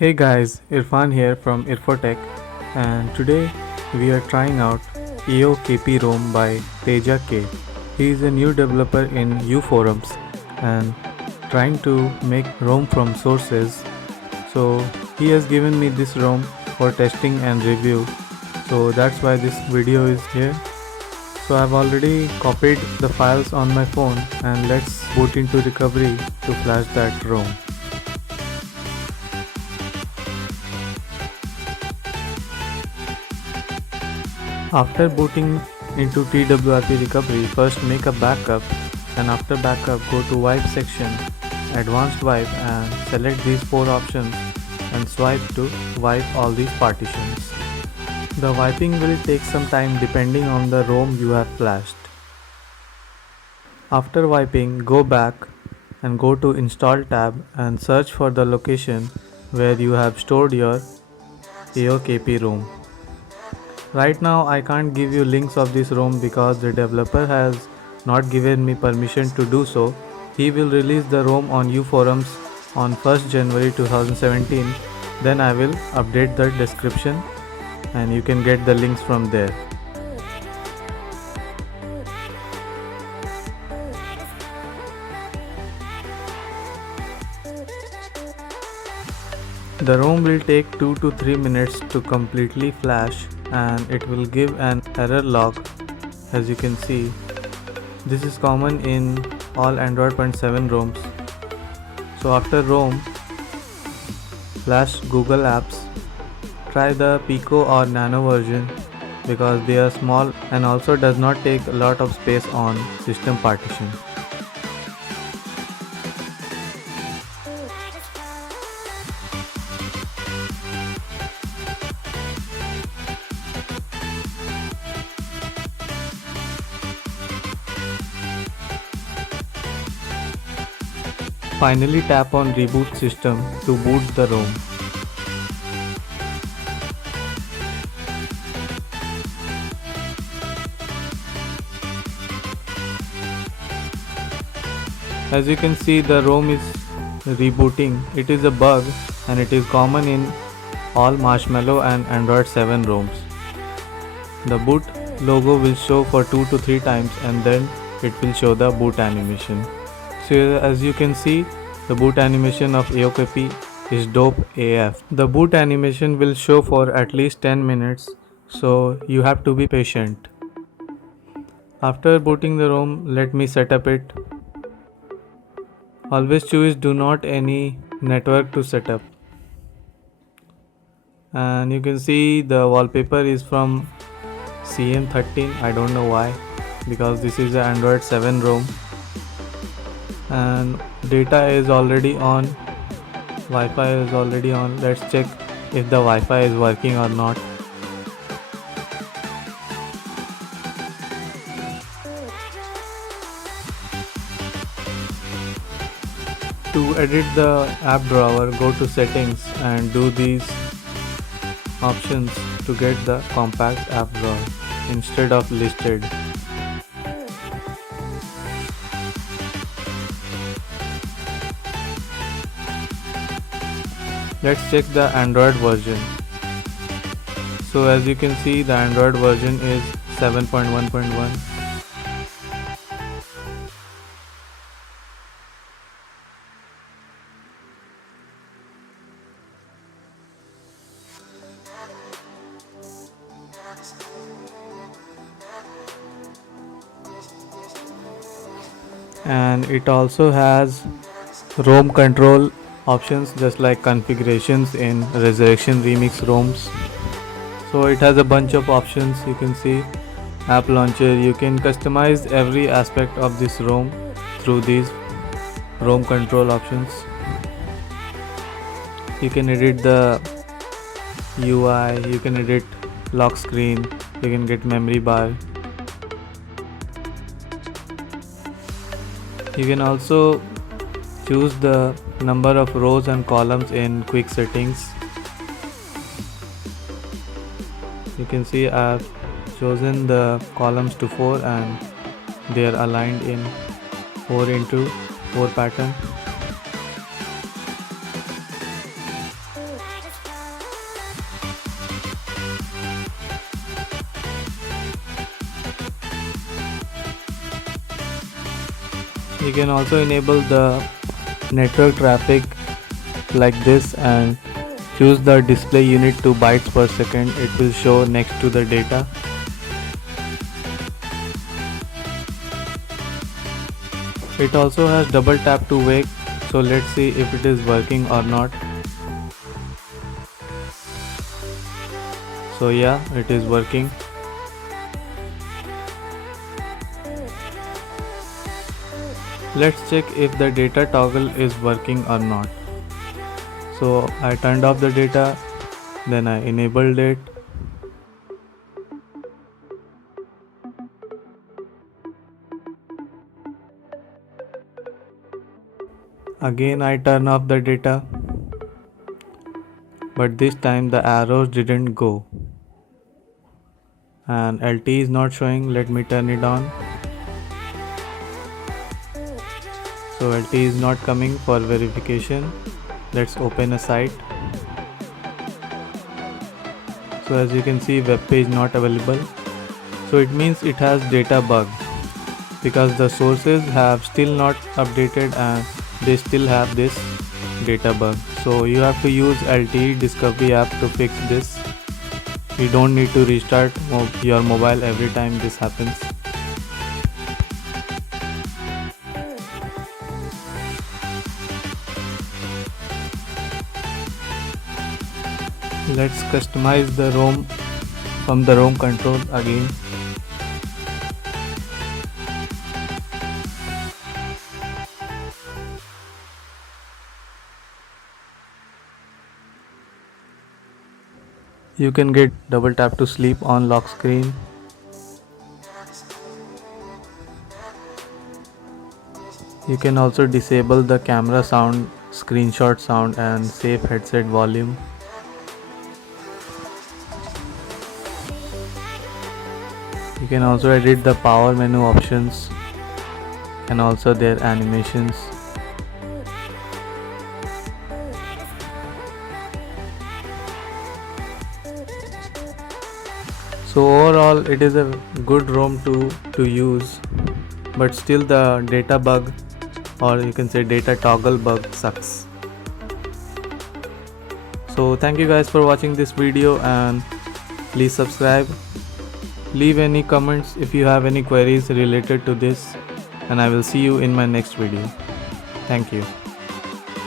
Hey guys, Irfan here from Irfotech, and today we are trying out EOKP ROM by Teja K. He is a new developer in uForums and trying to make ROM from sources. So he has given me this ROM for testing and review. So that's why this video is here. So I've already copied the files on my phone and let's boot into recovery to flash that ROM. After booting into TWRP recovery, first make a backup and after backup go to wipe section, advanced wipe and select these 4 options and swipe to wipe all these partitions. The wiping will take some time depending on the ROM you have flashed. After wiping, go back and go to install tab and search for the location where you have stored your EOKP ROM. Right now I can't give you links of this ROM because the developer has not given me permission to do so. He will release the ROM on uForums on 1st January 2017. Then I will update the description and you can get the links from there. The ROM will take 2 to 3 minutes to completely flash and it will give an error log. As you can see, this is common in all Android.7 ROMs. So after ROM, flash Google Apps. Try the Pico or Nano version because they are small and also does not take a lot of space on system partition. Finally tap on reboot system to boot the ROM. As you can see, the ROM is rebooting. It is a bug and it is common in all Marshmallow and Android 7 ROMs. The boot logo will show for 2 to 3 times and then it will show the boot animation. So as you can see, the boot animation of EOKP is dope AF. The boot animation will show for at least 10 minutes, so you have to be patient. After booting the ROM, let me set up it. Always choose do not any network to set up. And you can see the wallpaper is from CM13. I don't know why, because this is an Android 7 ROM. And data is already on, Wi-Fi is already on. Let's check if the Wi-Fi is working or not. To edit the app drawer, go to settings and do these options to get the compact app drawer instead of listed. Let's check the Android version. So as you can see, the Android version is 7.1.1. And it also has ROM control options just like configurations in Resurrection Remix ROMs. So it has a bunch of options. You can see app launcher. You can customize every aspect of this ROM through these ROM control options. You can edit the UI, you can edit lock screen, you can get memory bar. You can also choose the number of rows and columns in quick settings. You can see I've chosen the columns to 4 and they are aligned in 4 into 4 pattern. You can also enable the network traffic like this and choose the display unit to bytes per second. It will show next to the data. It also has double tap to wake, so let's see if it is working or not. So yeah, it is working. Let's check if the data toggle is working or not. So I turned off the data, then I enabled it. Again I turn off the data, but this time the arrows didn't go. And LTE is not showing. Let me turn it on. So LTE is not coming for verification. Let's open a site. So as you can see, web page not available. So it means it has data bug because the sources have still not updated and they still have this data bug. So you have to use LTE Discovery app to fix this. You don't need to restart your mobile every time this happens. Let's customize the ROM from the ROM control again. You can get double tap to sleep on lock screen. You can also disable the camera sound, screenshot sound and safe headset volume. You can also edit the power menu options and also their animations. So overall it is a good ROM to use, but still the data bug, or you can say data toggle bug, sucks. So thank you guys for watching this video and please subscribe. Leave any comments if you have any queries related to this, and I will see you in my next video. Thank you.